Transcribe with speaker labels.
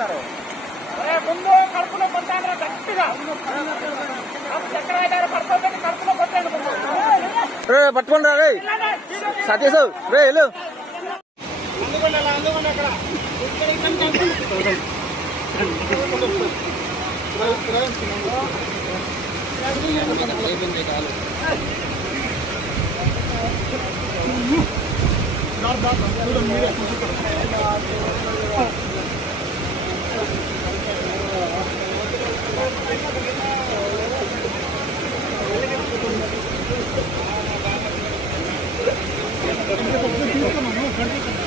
Speaker 1: చేస్తారు అరే ముందు కడుపులో కొట్టాలి గట్టిగా. చక్రాయ గారు పడుతుంది కడుపులో కొట్టాను
Speaker 2: రే పట్టుకోండి రే సతీష్ రే వెళ్ళు.
Speaker 1: అందుకోండి అలా అందుకోండి అక్కడ
Speaker 3: కంట్రోల్ country.